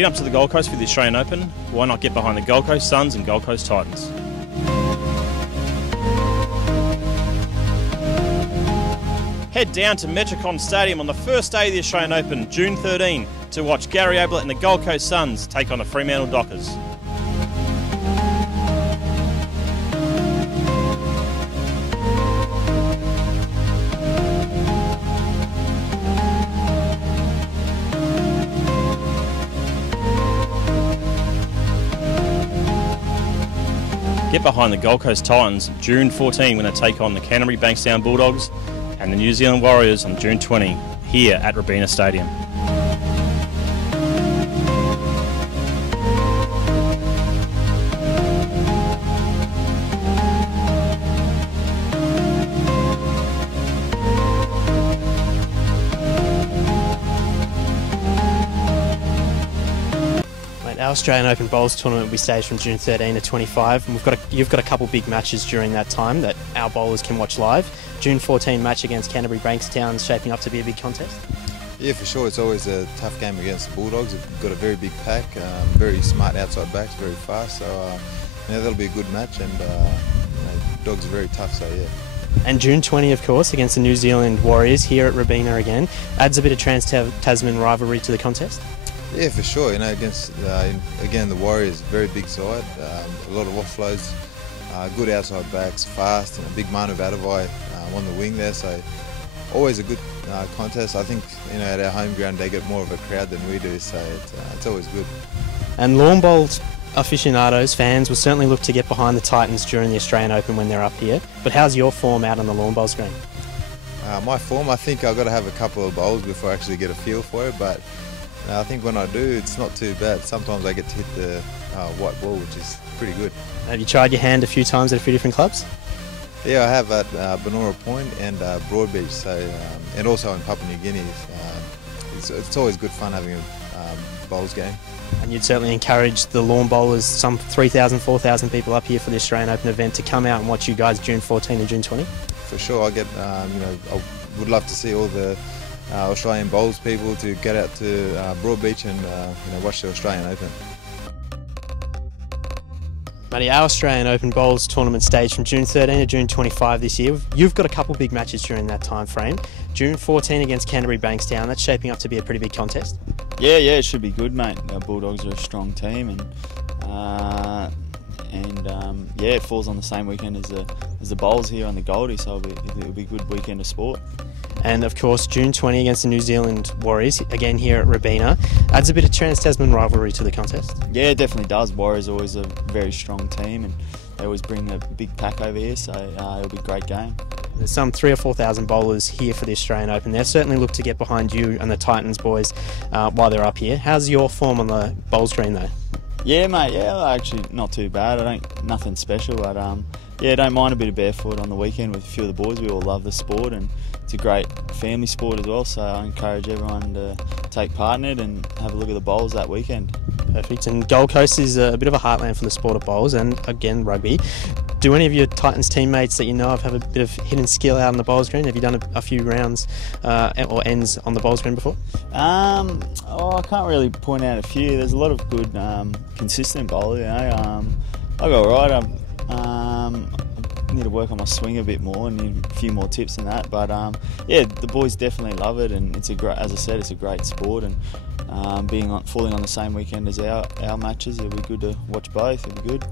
Heading up to the Gold Coast for the Australian Open, why not get behind the Gold Coast Suns and Gold Coast Titans? Head down to Metricon Stadium on the first day of the Australian Open, June 13, to watch Gary Ablett and the Gold Coast Suns take on the Fremantle Dockers. Get behind the Gold Coast Titans June 14 when they take on the Canterbury Bankstown Bulldogs and the New Zealand Warriors on June 20 here at Robina Stadium. Our Australian Open Bowls tournament will be staged from June 13 to 25, and you've got a couple big matches during that time that our bowlers can watch live. June 14 match against Canterbury Bankstown is shaping up to be a big contest. Yeah, for sure. It's always a tough game against the Bulldogs. They've got a very big pack, very smart outside backs, very fast. So that'll be a good match, and Dogs are very tough. So yeah. And June 20, of course, against the New Zealand Warriors here at Robina again, adds a bit of Trans-Tasman rivalry to the contest. Yeah, for sure. Against again the Warriors, very big side, a lot of offloads, good outside backs, fast, and a big Manu Vatavai on the wing there. So always a good contest. I think at our home ground they get more of a crowd than we do, so it's always good. And lawn bowl aficionados, fans will certainly look to get behind the Titans during the Australian Open when they're up here. But how's your form out on the lawn bowl screen? My form, I think I've got to have a couple of bowls before I actually get a feel for it, but I think when I do, it's not too bad. Sometimes I get to hit the white ball, which is pretty good. Have you tried your hand a few times at a few different clubs? Yeah, I have at Benora Point and Broadbeach, so and also in Papua New Guinea. It's always good fun having a bowls game. And you'd certainly encourage the lawn bowlers, some 3,000, 4,000 people up here for the Australian Open event, to come out and watch you guys June 14 and June 20? For sure. I would love to see all the Australian bowls people to get out to Broadbeach and watch the Australian Open. Matty, our Australian Open Bowls tournament staged from June 13 to June 25 this year. You've got a couple big matches during that time frame. June 14 against Canterbury Bankstown. That's shaping up to be a pretty big contest. Yeah, it should be good, mate. Our Bulldogs are a strong team, and it falls on the same weekend as the Bowls here on the Goldie, so it'll be a good weekend of sport. And of course, June 20 against the New Zealand Warriors, again here at Robina, adds a bit of Trans-Tasman rivalry to the contest. Yeah, it definitely does. Warriors are always a very strong team, and they always bring a big pack over here, so it'll be a great game. There's some 3,000 or 4,000 bowlers here for the Australian Open. They'll certainly look to get behind you and the Titans boys while they're up here. How's your form on the bowl screen though? Yeah, mate. Yeah, actually not too bad. Nothing special, but I don't mind a bit of barefoot on the weekend with a few of the boys. We all love the sport, and it's a great family sport as well. So I encourage everyone to take part in it and have a look at the bowls that weekend. Perfect. And Gold Coast is a bit of a heartland for the sport of bowls, and again rugby. Do any of your Titans teammates that you know of have a bit of hidden skill out on the bowl screen? Have you done a few rounds or ends on the bowl screen before? I can't really point out a few. There's a lot of good, consistent bowlers. I go alright. I need to work on my swing a bit more and need a few more tips than that. But the boys definitely love it, and it's as I said, it's a great sport. And falling on the same weekend as our matches, it'll be good to watch both. It'll be good.